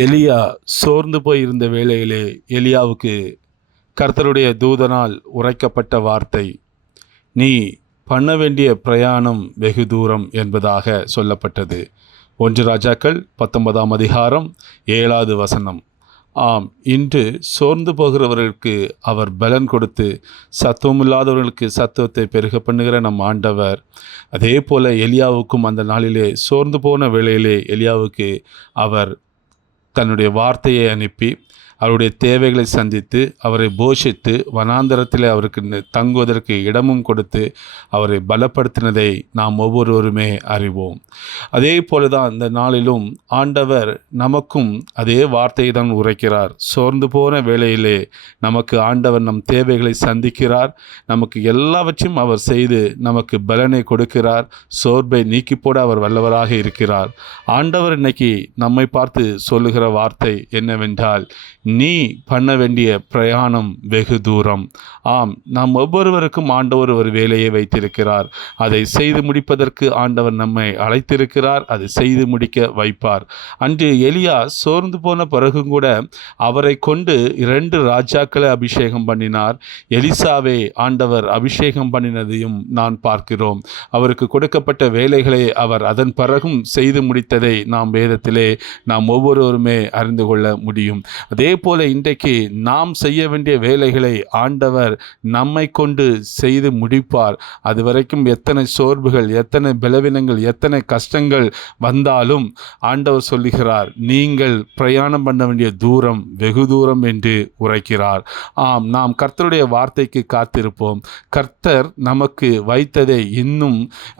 எலியா சோர்ந்து போய் இருந்த வேளையிலே எலியாவுக்கு கர்த்தருடைய தூதனால் உரைக்கப்பட்ட வார்த்தை நீ பண்ண வேண்டிய பிரயாணம் வெகு தூரம் என்பதாக சொல்லப்பட்டது. ஒன்று ராஜாக்கள் பத்தொன்பதாம் அதிகாரம் ஏழாவது வசனம். ஆம் இன்று சோர்ந்து போகிறவர்களுக்கு அவர் பலன் கொடுத்து சத்துவமில்லாதவர்களுக்கு சத்துவத்தை பெருக பண்ணுகிற நம் ஆண்டவர். அதே போல் எலியாவுக்கும் அந்த நாளிலே சோர்ந்து போன வேளையிலே எலியாவுக்கு அவர் தன்னுடைய வார்த்தையை அனுப்பி அவருடைய தேவைகளை சந்தித்து அவரை போஷித்து வனாந்தரத்தில் அவருக்கு தங்குவதற்கு இடமும் கொடுத்து அவரை பலப்படுத்தினதை நாம் ஒவ்வொருவருமே அறிவோம். அதே போல தான் இந்த நாளிலும் ஆண்டவர் நமக்கும் அதே வார்த்தையை தான் உரைக்கிறார். சோர்ந்து போன வேளையிலே நமக்கு ஆண்டவர் நம் தேவைகளை சந்திக்கிறார். நமக்கு எல்லாவற்றையும் அவர் செய்து நமக்கு பலனை கொடுக்கிறார். சோர்வை நீக்கி போட அவர் வல்லவராக இருக்கிறார். ஆண்டவர் இன்னைக்கு நம்மை பார்த்து சொல்லுகிற வார்த்தை என்னவென்றால் நீ பண்ண வேண்டிய பிரயாணம் வெகு தூரம். ஆம் நாம் ஒவ்வொருவருக்கும் ஆண்டவர் ஒரு வேலையை வைத்திருக்கிறார். அதை செய்து முடிப்பதற்கு ஆண்டவர் நம்மை அழைத்திருக்கிறார். அதை செய்து முடிக்க வைப்பார். அன்று எலியா சோர்ந்து போன பிறகும் கூட அவரை கொண்டு இரண்டு ராஜாக்களை அபிஷேகம் பண்ணினார். எலிசாவை ஆண்டவர் அபிஷேகம் பண்ணினதையும் நான் பார்க்கிறோம். அவருக்கு கொடுக்கப்பட்ட வேலைகளை அவர் அதன் பிறகும் செய்து முடித்ததை நாம் வேதத்திலே நாம் ஒவ்வொருவருமே அறிந்து கொள்ள முடியும். அதே போல இன்றைக்கு நாம் செய்ய வேண்டிய வேலைகளை ஆண்டவர் நம்மை கொண்டு செய்து முடிப்பார். அது வரைக்கும் எத்தனை சோர்வுகள் எத்தனை பலவீனங்கள் எத்தனை கஷ்டங்கள் வந்தாலும் ஆண்டவர் சொல்லுகிறார் நீங்கள் பிரயாணம் பண்ண வேண்டிய தூரம் வெகு தூரம் என்று உரைக்கிறார். ஆம் நாம் கர்த்தருடைய வார்த்தைக்கு காத்திருப்போம். கர்த்தர் நமக்கு வைத்ததை இன்னும்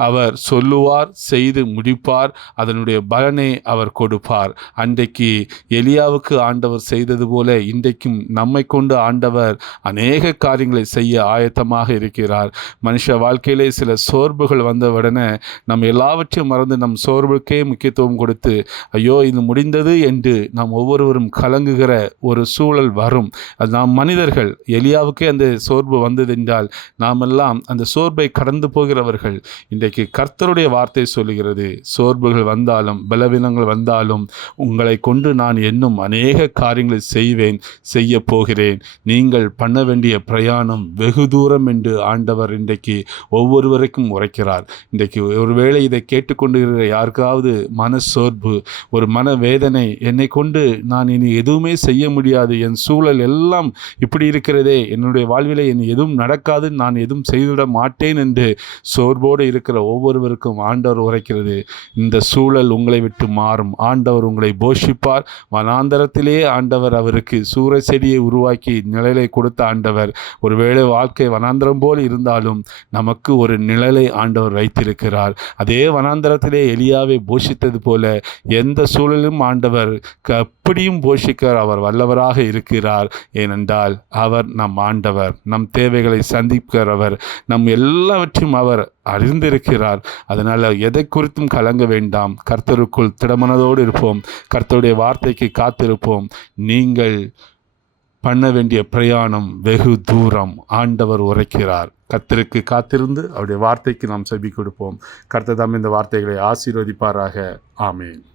அவர் சொல்லுவார் செய்து முடிப்பார். அதனுடைய பலனை அவர் கொடுப்பார். அன்றைக்கு எலியாவுக்கு ஆண்டவர் செய்தது போல இன்றைக்கும் நம்மை கொண்டு ஆண்டவர் அநேக காரியங்களை செய்ய ஆயத்தமாக இருக்கிறார். மனுஷ வாழ்க்கையிலே சில சோர்வுகள் வந்தவுடனே நம் நம்ம எல்லாவற்றையும் மறந்து நம் சோர்வுக்கே முக்கியத்துவம் கொடுத்து ஐயோ இது முடிந்தது என்று நாம் ஒவ்வொருவரும் கலங்குகிற ஒரு சூழல் வரும். அது நாம் மனிதர்கள் எலியாவுக்கே அந்த சோர்வு வந்ததென்றால் நாமெல்லாம் அந்த சோர்வை கடந்து போகிறவர்கள். இன்றைக்கு கர்த்தருடைய வார்த்தை சொல்லுகிறது சோர்வுகள் வந்தாலும் பலவீனங்கள் வந்தாலும் உங்களை கொண்டு நான் என்னும் அநேக காரியங்களை செய்வேன் செய்ய போகிறேன். நீங்கள் பண்ண வேண்டிய பிரயாணம் வெகு தூரம் என்று ஆண்டவர் இன்றைக்கு ஒவ்வொருவருக்கும் உரைக்கிறார். இன்றைக்கு ஒருவேளை இதை கேட்டுக்கொண்டிருக்கிற யாருக்காவது மனசோர்வு ஒரு மன வேதனை என்னை கொண்டு நான் இனி எதுவுமே செய்ய முடியாது. என் சூழல் எல்லாம் இப்படி இருக்கிறதே. என்னுடைய வாழ்விலே என் எதுவும் நடக்காது. நான் எதுவும் செய்துவிட மாட்டேன் என்று சோர்வோடு இருக்கிற ஒவ்வொருவருக்கும் ஆண்டவர் உரைக்கிறது. இந்த சூழல் உங்களை விட்டு மாறும். ஆண்டவர் உங்களை போஷிப்பார். வனாந்தரத்திலே ஆண்டவர் அவருக்கு சூற செடியை உருவாக்கி நிழலை கொடுத்த ஆண்டவர். ஒருவேளை வாழ்க்கை வனாந்தரம் போல் இருந்தாலும் நமக்கு ஒரு நிழலை ஆண்டவர் வைத்திருக்கிறார். அதே வனாந்திரத்திலே எலியாவை போஷித்தது போல எந்த சூழலும் ஆண்டவர் க எப்படியும் போஷிக்க அவர் வல்லவராக இருக்கிறார். ஏனென்றால் அவர் நம் ஆண்டவர் நம் தேவைகளை சந்திக்கிறவர் நம் எல்லாவற்றையும் அவர் அறிந்திருக்கிறார். அதனால் எதை குறித்தும் கலங்க வேண்டாம். கர்த்தருக்குள் திடமனதோடு இருப்போம். கர்த்தருடைய வார்த்தைக்கு காத்திருப்போம். நீங்கள் பண்ண வேண்டிய பிரயாணம் வெகு தூரம் ஆண்டவர் உரைக்கிறார். கர்த்தருக்கு காத்திருந்து அவருடைய வார்த்தைக்கு நாம் செவி கொடுப்போம் கர்த்தர் தாம் இந்த வார்த்தைகளை ஆசீர்வதிப்பாராக. ஆமேன்.